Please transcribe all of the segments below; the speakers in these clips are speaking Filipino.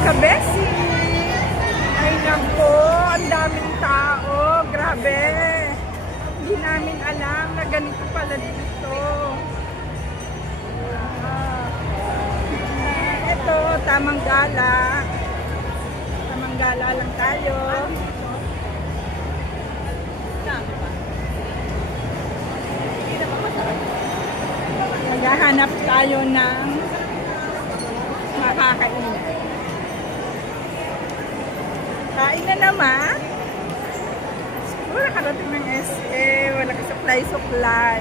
Kabesi. Ay nako, ang daming tao. Grabe. Hindi namin alam na ganito pala dito. Ito, tamang gala. Tamang gala lang tayo. Maghahanap tayo ng makakain. Kain na naman. Siguro nakarating ng SA. Wala ka supply.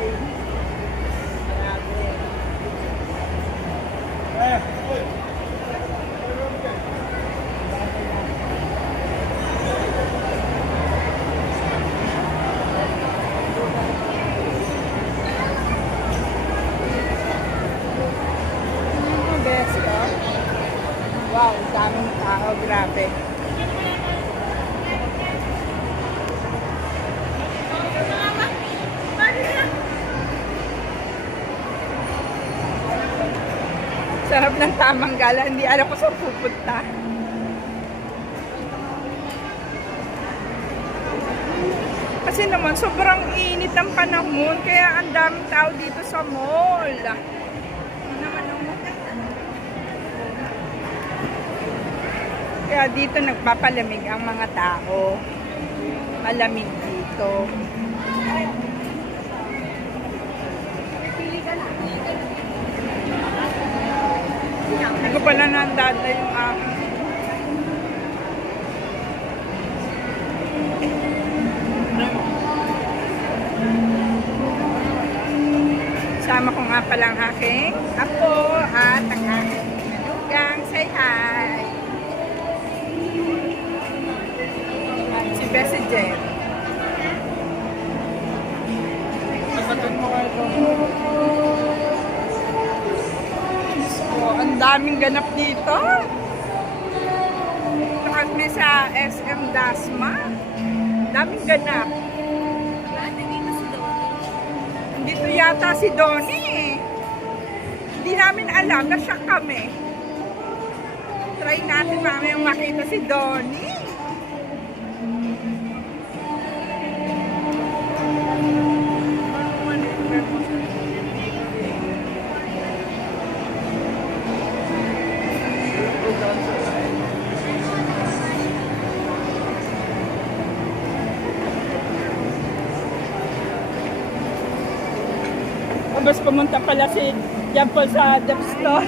Wow, daming tao. Grabe. Sarap ng tamang gala. Hindi alam ko saan pupunta. Kasi naman, sobrang init ng panahon. Kaya ang daming tao dito sa mall. Kaya dito nagpapalamig ang mga tao. Malamig dito. Hindi ko pala nandada yung aking. Sama ko nga pala ang aking apo at ang aking manugang. Say hi! At si Bessie Jen. So, ang daming ganap dito. Ito kami sa SM Dasma. Daming ganap. Dito yata si Donnie. Hindi namin alam. Na-shock kami. Try natin mamaya makita si Donnie. Tapos pumunta pala si John Paul sa Dep Store.